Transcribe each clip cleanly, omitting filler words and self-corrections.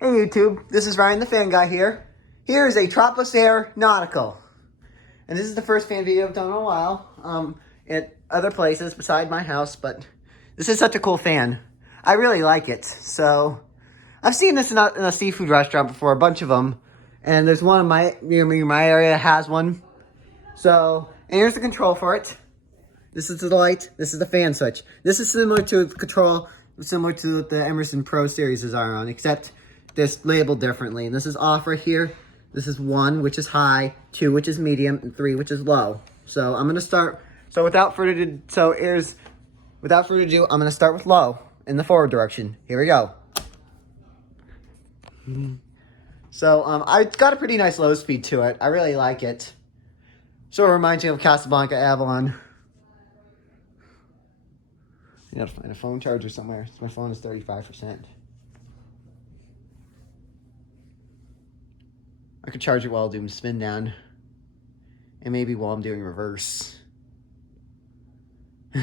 Hey YouTube, this is Ryan the Fan Guy here. Here is a Troposphere Nautical. And this is the first fan video I've done in a while, at other places beside my house, but this is such a cool fan. I really like it. So, I've seen this in a seafood restaurant before, a bunch of them, and there's one near me, my area has one. So, and here's the control for it. This is the light, this is the fan switch. This is similar to the control, similar to what the Emerson Pro series are on, except they're labeled differently. And this is off right here. This is 1, which is high, 2, which is medium, and 3, which is low. So I'm gonna start. So without further ado, I'm gonna start with low in the forward direction. Here we go. So I got a pretty nice low speed to it. I really like it. Sort of reminds me of Casablanca Avalon. I gotta find a phone charger somewhere. My phone is 35%. I could charge it while doing spin down. And maybe while I'm doing reverse. They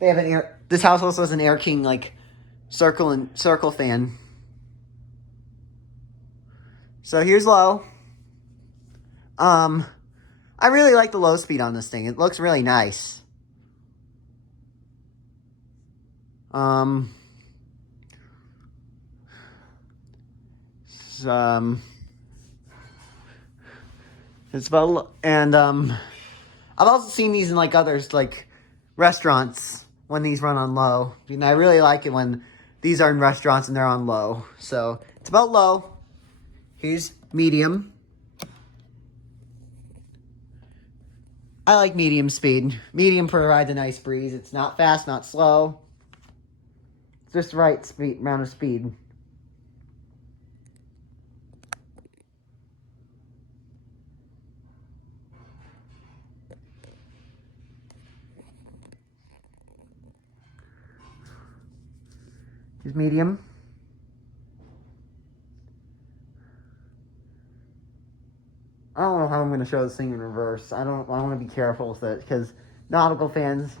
have an air. This house also has an Air King like circle fan. So here's low. I really like the low speed on this thing. It looks really nice. It's about, and I've also seen these in like others like restaurants when these run on low. And I really like it when these are in restaurants and they're on low. So it's about low. Here's medium. I like medium speed. Medium provides a nice breeze. It's not fast, not slow. It's just the right amount of speed. Here's medium. I don't know how I'm going to show this thing in reverse. I want to be careful with it because nautical fans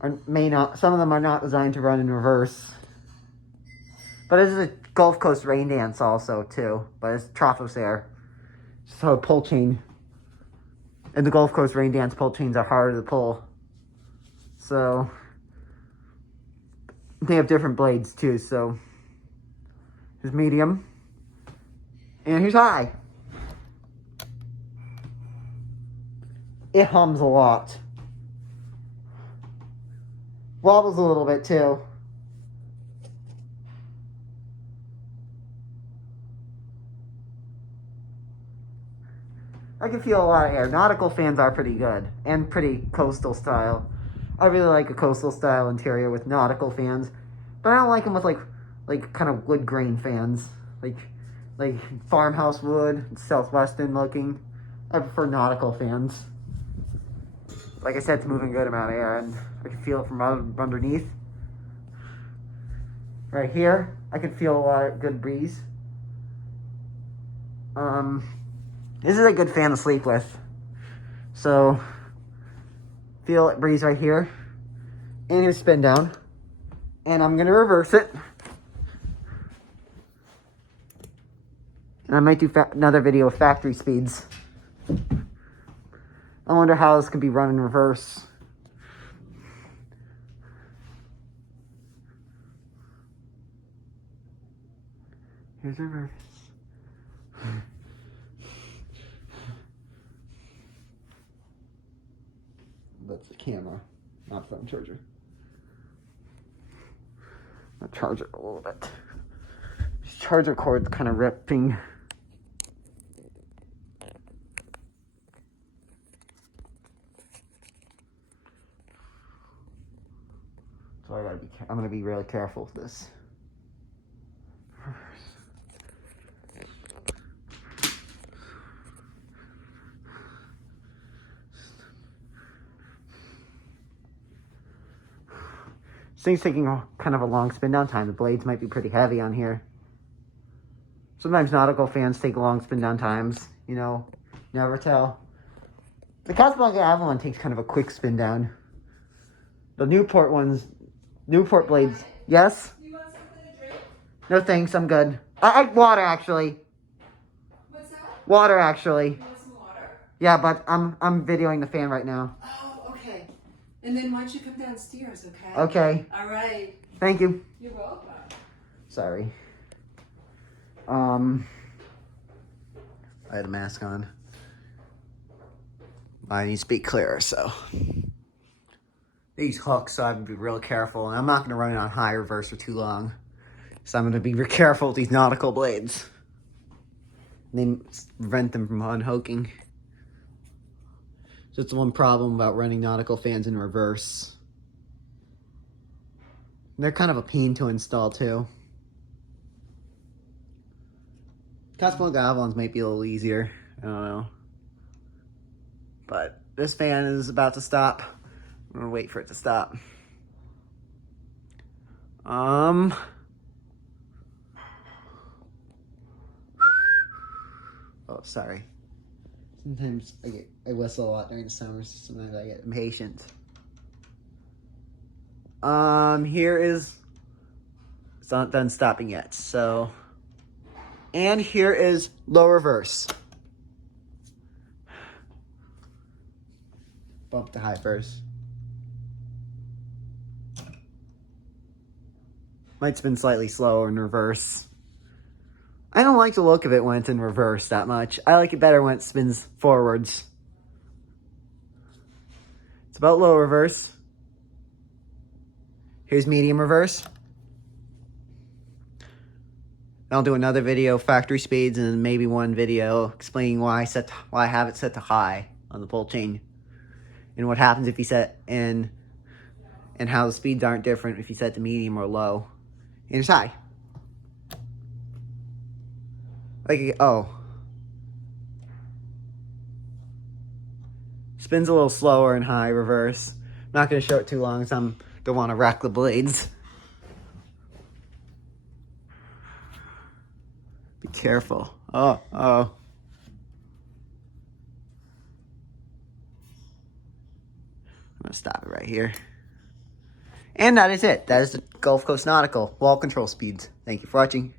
some of them are not designed to run in reverse. But this is a Gulf Coast Raindance also too, but it's Troposphere. So pull chain. And the Gulf Coast Raindance pull chains are harder to pull. So they have different blades too, so here's medium. And here's high. It hums a lot. Wobbles a little bit too. I can feel a lot of air. Nautical fans are pretty good and pretty coastal style. I really like a coastal style interior with nautical fans, but I don't like them with like kind of wood grain fans, like farmhouse wood, southwestern looking. I prefer nautical fans. Like I said, it's moving a good amount of air, and I can feel it from underneath. Right here, I can feel a lot of good breeze. This is a good fan to sleep with. So, feel it breeze right here. And here's spin down. And I'm going to reverse it. And I might do another video of factory speeds. I wonder how this could be run in reverse. Here's reverse. That's the camera, not phone charger. I'll charge it a little bit. This charger cord's kind of ripping. So I'm gonna be really careful with this. This thing's taking kind of a long spin down time. The blades might be pretty heavy on here. Sometimes Nautical fans take long spin down times. You know, never tell. The Casablanca Avalon takes kind of a quick spin down. The Newport blades. Yes? You want something to drink? No thanks, I'm good. Water actually. What's that? Water actually. You want some water? Yeah, but I'm videoing the fan right now. Oh, okay. And then why don't you come downstairs, okay? Okay. All right. Thank you. You're welcome. Sorry. I had a mask on. I need to speak clearer, so. These hooks, so I have to be real careful. And I'm not going to run it on high reverse for too long. So I'm going to be real careful with these Nautical blades. They prevent them from unhooking. So it's the one problem about running Nautical fans in reverse. They're kind of a pain to install too. Casablanca Avalons might be a little easier. I don't know. But this fan is about to stop. I'm gonna wait for it to stop. Oh, sorry. Sometimes I whistle a lot during the summers. Sometimes I get impatient. Here is, it's not done stopping yet. So, and here is low reverse. Bump to high first. Might spin slightly slower in reverse. I don't like the look of it when it's in reverse that much. I like it better when it spins forwards. It's about low reverse. Here's medium reverse. I'll do another video, factory speeds, and maybe one video explaining why I have it set to high on the pull chain. And what happens if you set and how the speeds aren't different if you set to medium or low. And it's high. Spins a little slower in high reverse. I'm not going to show it too long, so I don't want to wreck the blades. Be careful. Oh. I'm going to stop it right here. And that is it. That is the Gulf Coast Nautical wall control speeds. Thank you for watching.